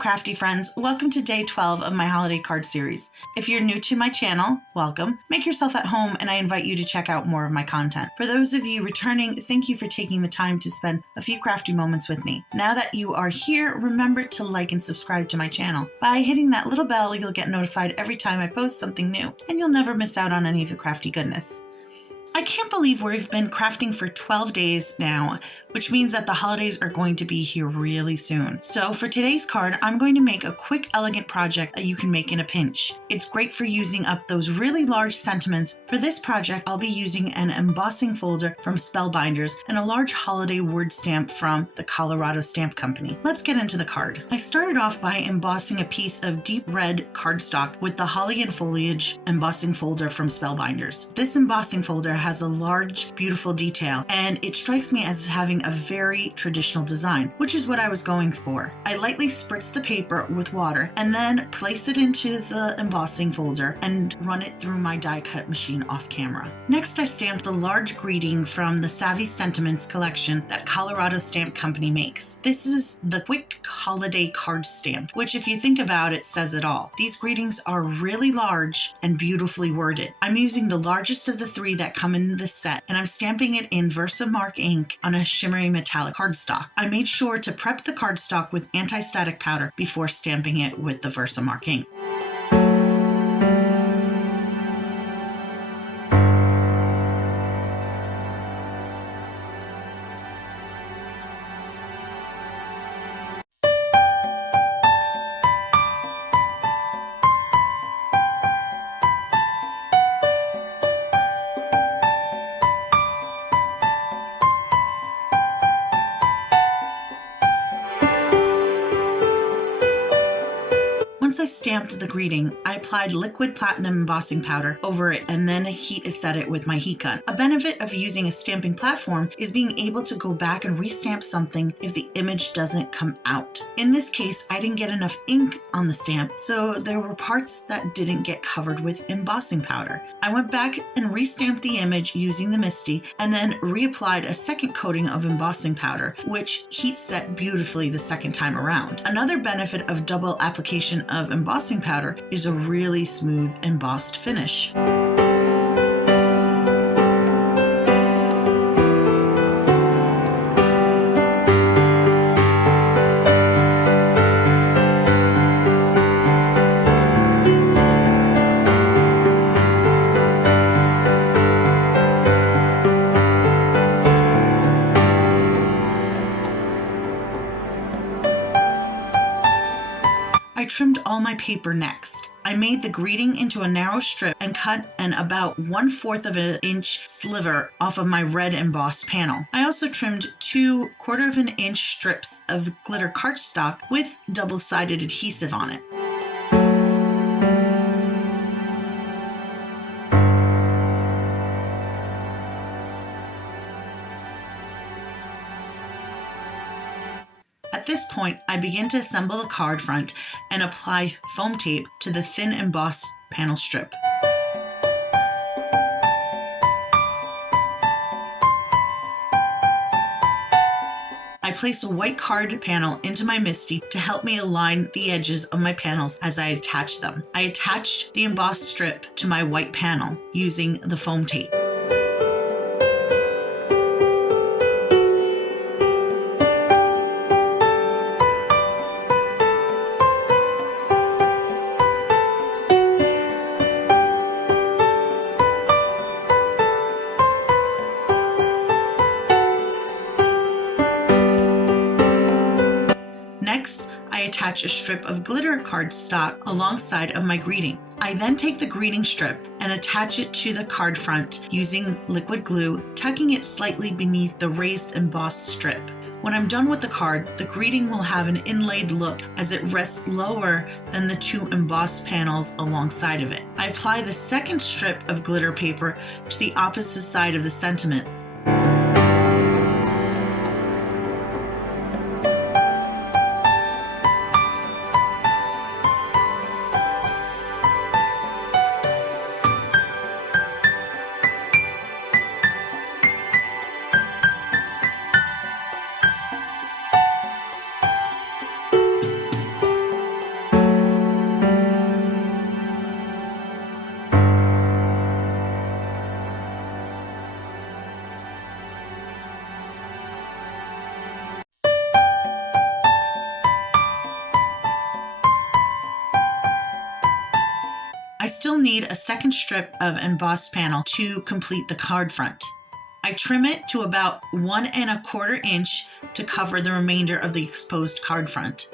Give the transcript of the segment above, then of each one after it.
crafty friends, welcome to day 12 of my holiday card series. If you're new to my channel, welcome. Make yourself at home and I invite you to check out more of my content. For those of you returning, thank you for taking the time to spend a few crafty moments with me. Now that you are here, remember to like and subscribe to my channel. By hitting that little bell, you'll get notified every time I post something new, and you'll never miss out on any of the crafty goodness. I can't believe we've been crafting for 12 days now, which means that the holidays are going to be here really soon. So for today's card, I'm going to make a quick, elegant project that you can make in a pinch. It's great for using up those really large sentiments. For this project, I'll be using an embossing folder from Spellbinders and a large holiday word stamp from the Colorado Stamp Company. Let's get into the card. I started off by embossing a piece of deep red cardstock with the Holly and Foliage embossing folder from Spellbinders. This embossing folder has a large, beautiful detail, and it strikes me as having a very traditional design, which is what I was going for. I lightly spritz the paper with water and then place it into the embossing folder and run it through my die cut machine off camera. Next, I stamped the large greeting from the Savvy Sentiments collection that Colorado Stamp Company makes. This is the Quick Holiday Card Stamp, which if you think about it, says it all. These greetings are really large and beautifully worded. I'm using the largest of the three that come in the set, and I'm stamping it in Watermark ink on a shimmery metallic cardstock. I made sure to prep the cardstock with anti-static powder before stamping it with the Watermark ink. Once I stamped the greeting, I applied liquid platinum embossing powder over it and then set it with my heat gun. A benefit of using a stamping platform is being able to go back and restamp something if the image doesn't come out. In this case, I didn't get enough ink on the stamp, so there were parts that didn't get covered with embossing powder. I went back and restamped the image using the MISTI and then reapplied a second coating of embossing powder, which heat set beautifully the second time around. Another benefit of double application of embossing powder is a really smooth embossed finish. I trimmed all my paper next. I made the greeting into a narrow strip and cut an about 1/4 of an inch sliver off of my red embossed panel. I also trimmed 2 1/4 of an inch strips of glitter cardstock with double-sided adhesive on it. At this point, I begin to assemble the card front and apply foam tape to the thin embossed panel strip. I place a white card panel into my MISTI to help me align the edges of my panels as I attach them. I attach the embossed strip to my white panel using the foam tape. Next, I attach a strip of glitter cardstock alongside of my greeting. I then take the greeting strip and attach it to the card front using liquid glue, tucking it slightly beneath the raised embossed strip. When I'm done with the card, the greeting will have an inlaid look as it rests lower than the 2 embossed panels alongside of it. I apply the second strip of glitter paper to the opposite side of the sentiment. still need a second strip of embossed panel to complete the card front. I trim it to about 1 1/4 inch to cover the remainder of the exposed card front.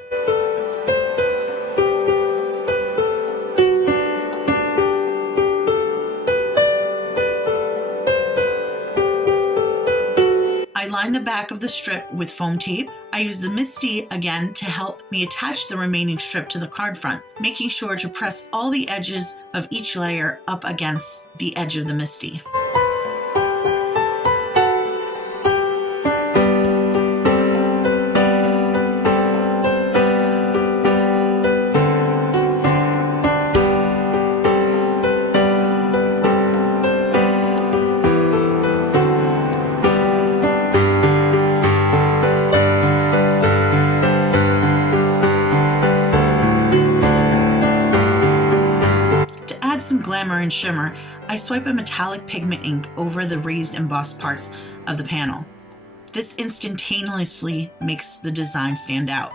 I line the back of the strip with foam tape. I use the MISTI again to help me attach the remaining strip to the card front, making sure to press all the edges of each layer up against the edge of the MISTI. Some glamour and shimmer, I swipe a metallic pigment ink over the raised embossed parts of the panel. This instantaneously makes the design stand out.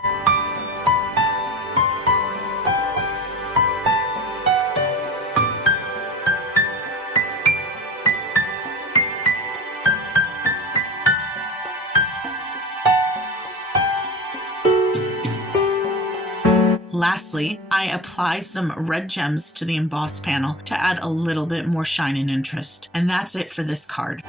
Lastly, I apply some red gems to the embossed panel to add a little bit more shine and interest. And that's it for this card.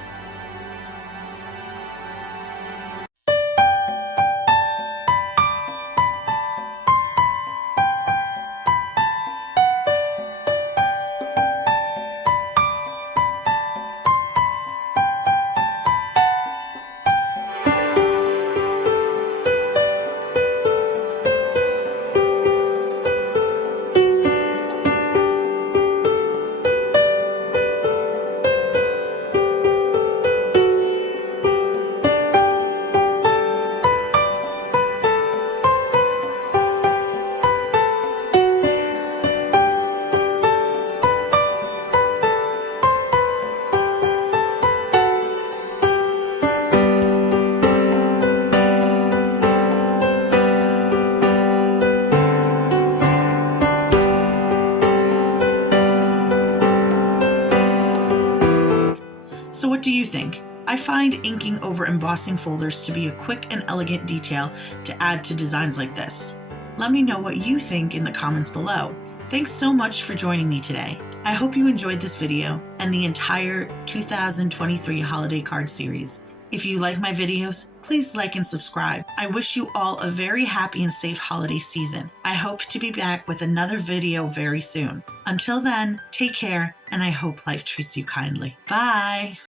So what do you think? I find inking over embossing folders to be a quick and elegant detail to add to designs like this. Let me know what you think in the comments below. Thanks so much for joining me today. I hope you enjoyed this video and the entire 2023 holiday card series. If you like my videos, please like and subscribe. I wish you all a very happy and safe holiday season. I hope to be back with another video very soon. Until then, take care, and I hope life treats you kindly. Bye!